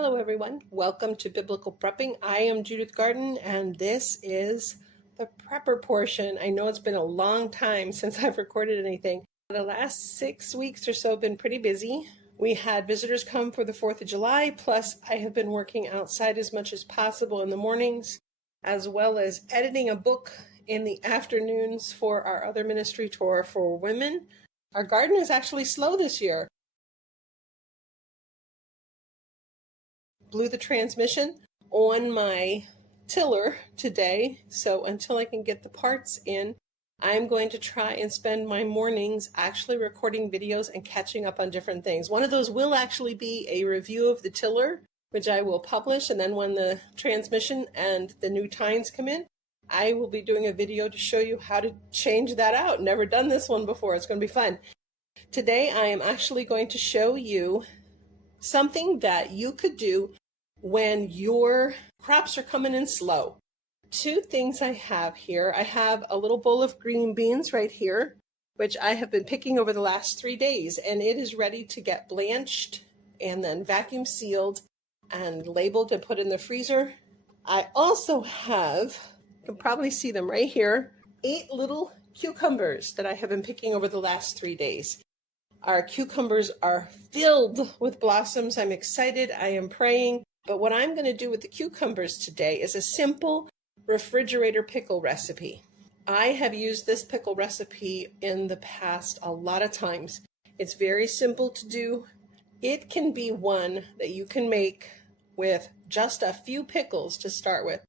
Hello everyone, welcome to Biblical Prepping. I am Judith Garden and this is the prepper portion. I know it's been a long time since I've recorded anything. The last 6 weeks or so have been pretty busy. We had visitors come for the 4th of July, plus I have been working outside as much as possible in the mornings, as well as editing a book in the afternoons for our other ministry tour for women. Our garden is actually slow this year. Blew the transmission on my tiller today, so until I can get the parts in, I'm going to try and spend my mornings actually recording videos and catching up on different things. One of those will actually be a review of the tiller, which I will publish, and then when the transmission and the new tines come in, I will be doing a video to show you how to change that out. Never done this one before. It's going to be fun. Today I am actually going to show you something that you could do when your crops are coming in slow. Two things I have here. I have a little bowl of green beans right here, which I have been picking over the last 3 days, and it is ready to get blanched and then vacuum sealed and labeled and put in the freezer. I also have, you can probably see them right here, 8 little cucumbers that I have been picking over the last 3 days. Our cucumbers are filled with blossoms. I'm excited. I am praying. But what I'm going to do with the cucumbers today is a simple refrigerator pickle recipe. I have used this pickle recipe in the past a lot of times. It's very simple to do. It can be one that you can make with just a few pickles to start with.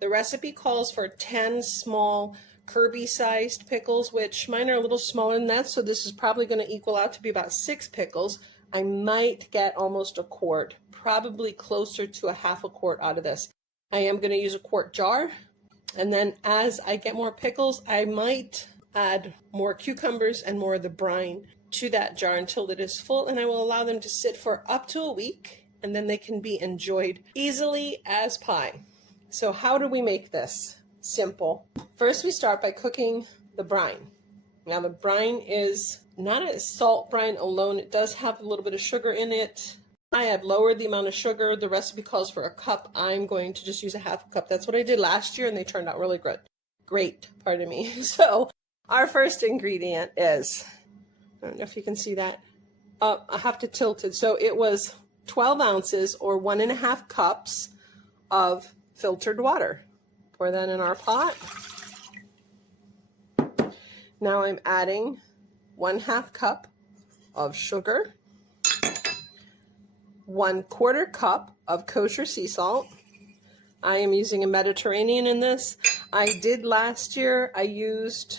The recipe calls for 10 small Kirby-sized pickles, which mine are a little smaller than that, so this is probably going to equal out to be about 6 pickles. I might get almost a quart, probably closer to a half a quart out of this. I am going to use a quart jar, and then as I get more pickles, I might add more cucumbers and more of the brine to that jar until it is full, and I will allow them to sit for up to a week, and then they can be enjoyed easily as pie. So how do we make this? Simple. First, we start by cooking the brine. Now, the brine is not a salt brine alone. It does have a little bit of sugar in it. I have lowered the amount of sugar. The recipe calls for a cup. I'm going to just use a half a cup. That's what I did last year, and they turned out really good. Great, pardon me. So, our first ingredient is, I don't know if you can see that. I have to tilt it. So, it was 12 ounces or 1.5 cups of filtered water. Pour that in our pot. Now I'm adding 1/2 cup of sugar, 1/4 cup of kosher sea salt. I am using a Mediterranean in this. I did last year, I used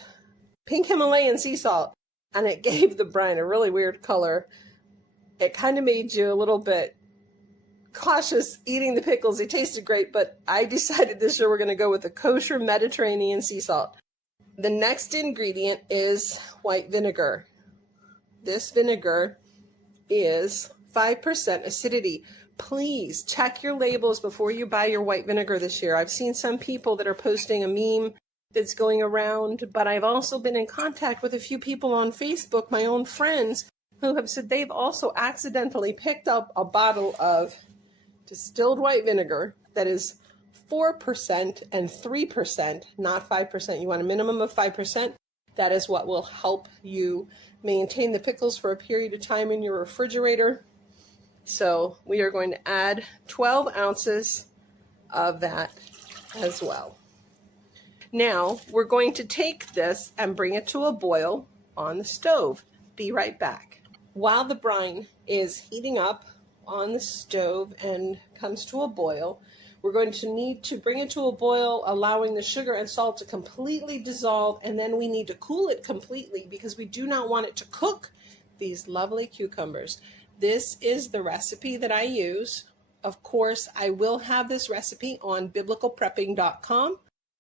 pink Himalayan sea salt, and it gave the brine a really weird color. It kind of made you a little bit cautious eating the pickles. They tasted great, but I decided this year we're going to go with the kosher Mediterranean sea salt. The next ingredient is white vinegar. This vinegar is 5% acidity. Please check your labels before you buy your white vinegar this year. I've seen some people that are posting a meme that's going around, but I've also been in contact with a few people on Facebook, my own friends, who have said they've also accidentally picked up a bottle of distilled white vinegar that is 4% and 3%, not 5%. You want a minimum of 5%. That is what will help you maintain the pickles for a period of time in your refrigerator. So we are going to add 12 ounces of that as well. Now we're going to take this and bring it to a boil on the stove. Be right back. While the brine is heating up on the stove and comes to a boil, we're going to need to bring it to a boil, allowing the sugar and salt to completely dissolve, and then we need to cool it completely because we do not want it to cook these lovely cucumbers. This is the recipe that I use. Of course, I will have this recipe on biblicalprepping.com.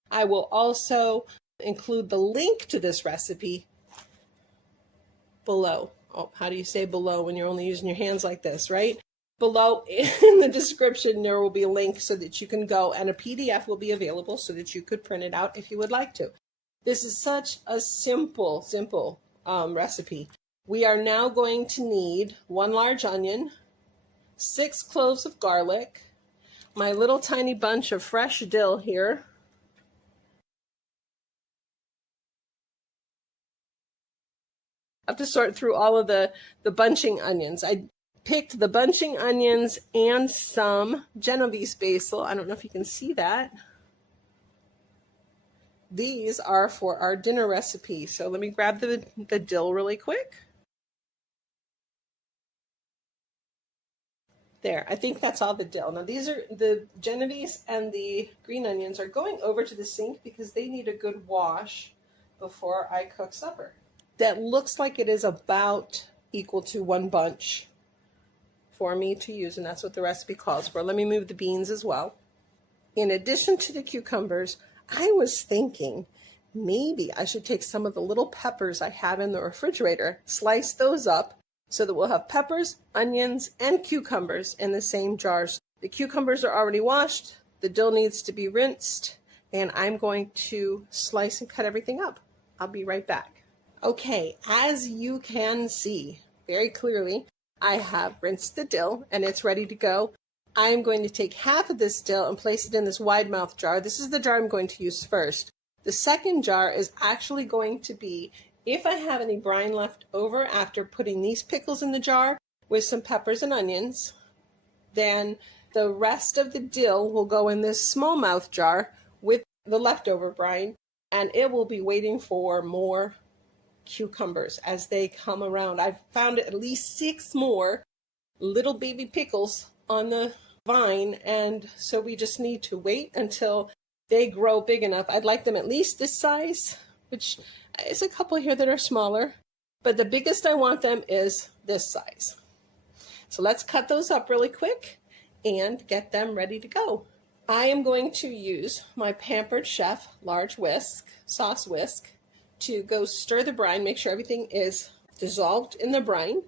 I will also include the link to this recipe below. Oh, how do you say below when you're only using your hands like this, right? Below in the description, there will be a link so that you can go, and a PDF will be available so that you could print it out if you would like to. This is such a simple recipe. We are now going to need 1 large onion, 6 cloves of garlic, my little tiny bunch of fresh dill here, I have to sort through all of the bunching onions. I picked the bunching onions and some Genovese basil. I don't know if you can see that. These are for our dinner recipe. So let me grab the dill really quick. There, I think that's all the dill. Now these are the Genovese and the green onions are going over to the sink because they need a good wash before I cook supper. That looks like it is about equal to 1 bunch for me to use, and that's what the recipe calls for. Let me move the beans as well. In addition to the cucumbers, I was thinking maybe I should take some of the little peppers I have in the refrigerator, slice those up so that we'll have peppers, onions, and cucumbers in the same jars. The cucumbers are already washed, the dill needs to be rinsed, and I'm going to slice and cut everything up. I'll be right back. Okay, as you can see very clearly, I have rinsed the dill and it's ready to go. I'm going to take half of this dill and place it in this wide mouth jar. This is the jar I'm going to use first. The second jar is actually going to be, if I have any brine left over after putting these pickles in the jar with some peppers and onions, then the rest of the dill will go in this small mouth jar with the leftover brine, and it will be waiting for more cucumbers as they come around. I've found at least 6 more little baby pickles on the vine, and so we just need to wait until they grow big enough. I'd like them at least this size, which is a couple here that are smaller, but the biggest I want them is this size. So let's cut those up really quick and get them ready to go. I am going to use my Pampered Chef large whisk, sauce whisk, to go stir the brine, make sure everything is dissolved in the brine,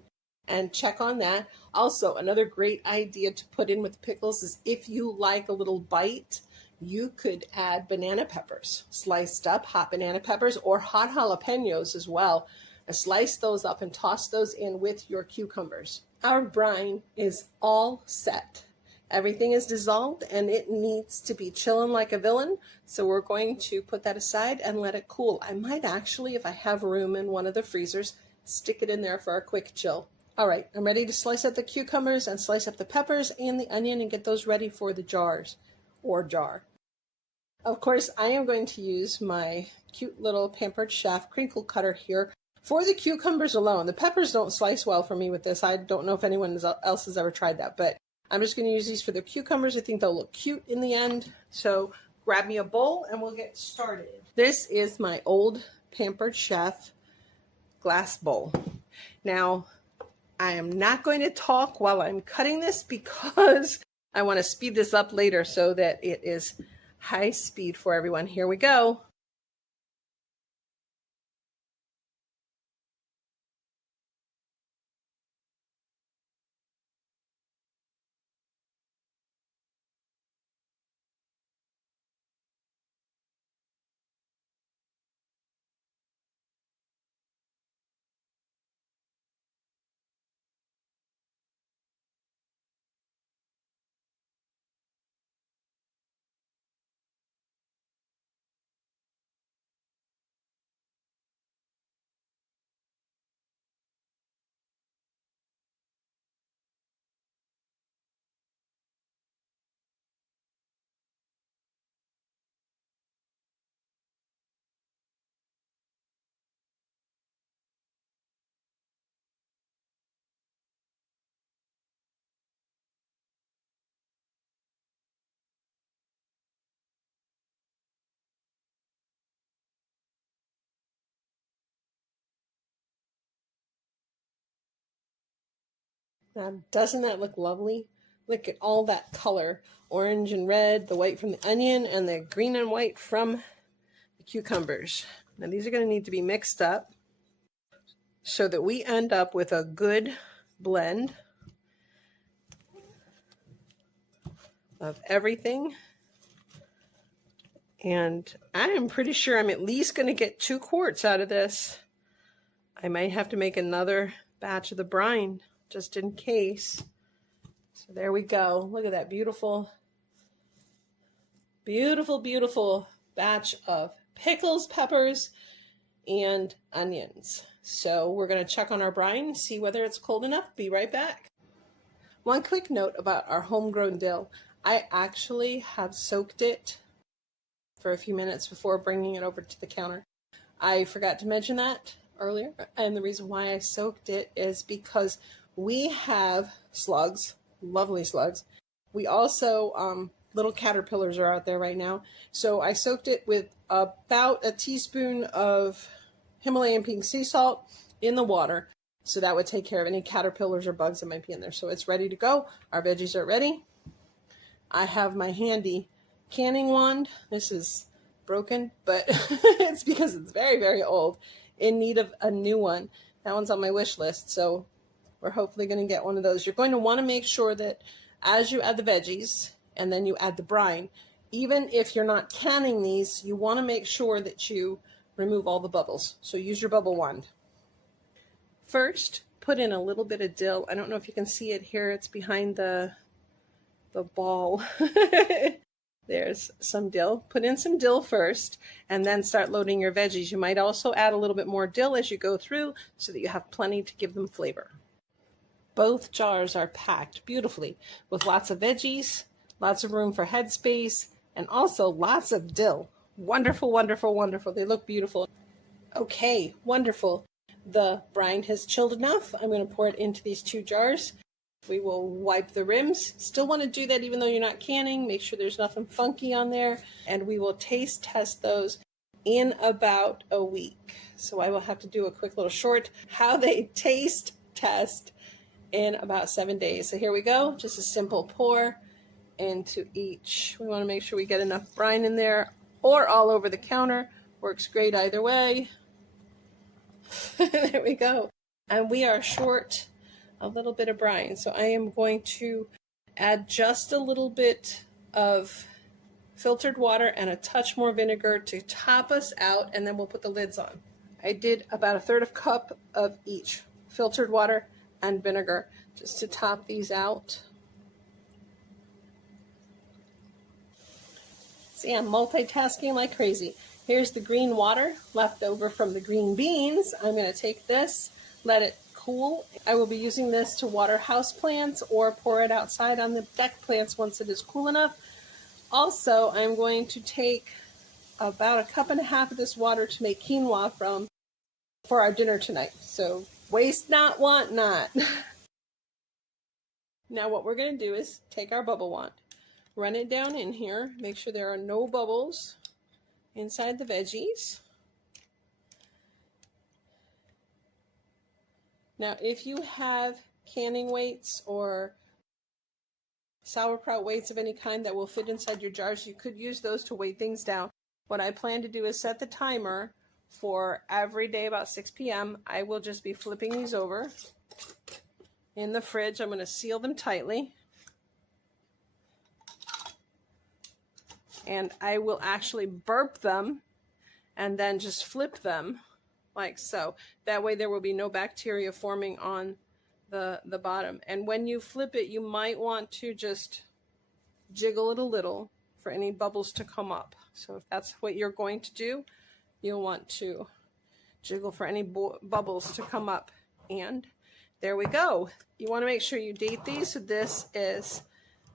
and check on that. Also, another great idea to put in with pickles is if you like a little bite, you could add banana peppers, sliced up hot banana peppers, or hot jalapenos as well. And slice those up and toss those in with your cucumbers. Our brine is all set. Everything is dissolved and it needs to be chilling like a villain. So we're going to put that aside and let it cool. I might actually, if I have room in one of the freezers, stick it in there for a quick chill. All right, I'm ready to slice up the cucumbers and slice up the peppers and the onion and get those ready for the jars or jar. Of course, I am going to use my cute little Pampered Chef crinkle cutter here for the cucumbers alone. The peppers don't slice well for me with this. I don't know if anyone else has ever tried that, but I'm just going to use these for the cucumbers. I think they'll look cute in the end. So grab me a bowl and we'll get started. This is my old Pampered Chef glass bowl. Now, I am not going to talk while I'm cutting this because I want to speed this up later so that it is high speed for everyone. Here we go. Now, doesn't that look lovely? Look at all that color, orange and red, the white from the onion, and the green and white from the cucumbers. Now, these are going to need to be mixed up so that we end up with a good blend of everything. And I am pretty sure I'm at least going to get 2 quarts out of this. I might have to make another batch of the brine just in case. So there we go. Look at that beautiful, beautiful, beautiful batch of pickles, peppers, and onions. So we're going to check on our brine, see whether it's cold enough. Be right back. One quick note about our homegrown dill. I actually have soaked it for a few minutes before bringing it over to the counter. I forgot to mention that earlier, and the reason why I soaked it is because we have slugs, lovely slugs. We also, little caterpillars are out there right now, so I soaked it with about a teaspoon of Himalayan pink sea salt in the water, so that would take care of any caterpillars or bugs that might be in there. So it's ready to go. Our veggies are ready. I have my handy canning wand. This is broken, but it's because it's very, very old, in need of a new one. That one's on my wish list, so we're hopefully going to get one of those. You're going to want to make sure that as you add the veggies and then you add the brine, even if you're not canning these, you want to make sure that you remove all the bubbles. So use your bubble wand. First, put in a little bit of dill. I don't know if you can see it here. It's behind the ball. There's some dill. Put in some dill first and then start loading your veggies. You might also add a little bit more dill as you go through so that you have plenty to give them flavor. Both jars are packed beautifully with lots of veggies, lots of room for headspace, and also lots of dill. Wonderful, wonderful, wonderful. They look beautiful. Okay, wonderful. The brine has chilled enough. I'm going to pour it into these 2 jars. We will wipe the rims. Still want to do that even though you're not canning. Make sure there's nothing funky on there. And we will taste test those in about a week. So I will have to do a quick little short how they taste test in about 7 days. So here we go. Just a simple pour into each. We want to make sure we get enough brine in there or all over the counter. Works great either way. There we go. And we are short a little bit of brine. So I am going to add just a little bit of filtered water and a touch more vinegar to top us out, and then we'll put the lids on. I did about 1/3 cup of each, filtered water and vinegar, just to top these out. See, I'm multitasking like crazy. Here's the green water left over from the green beans. I'm going to take this, let it cool. I will be using this to water house plants or pour it outside on the deck plants once it is cool enough. Also, I'm going to take about 1.5 cups of this water to make quinoa for our dinner tonight. So waste not, want not. Now what we're going to do is take our bubble wand, run it down in here, make sure there are no bubbles inside the veggies. Now, if you have canning weights or sauerkraut weights of any kind that will fit inside your jars, you could use those to weigh things down. What I plan to do is set the timer for every day about 6 p.m. I will just be flipping these over in the fridge. I'm going to seal them tightly. And I will actually burp them and then just flip them like so. That way there will be no bacteria forming on the bottom. And when you flip it, you might want to just jiggle it a little for any bubbles to come up. So if that's what you're going to do, you'll want to jiggle for any bubbles to come up. And there we go. You want to make sure you date these. So this is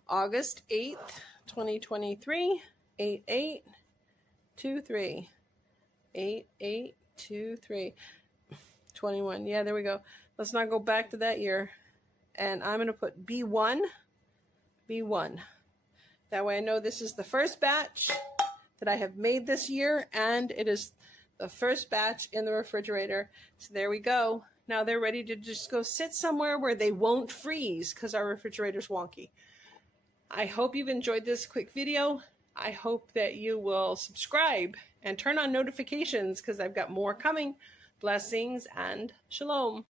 August 8th, 2023, 8823. 8823. 21. Yeah, there we go. Let's not go back to that year. And I'm going to put B1. B1. That way I know this is the first batch that I have made this year, and it is the first batch in the refrigerator. So there we go. Now they're ready to just go sit somewhere where they won't freeze because our refrigerator's wonky. I hope you've enjoyed this quick video. I hope that you will subscribe and turn on notifications because I've got more coming. Blessings and shalom.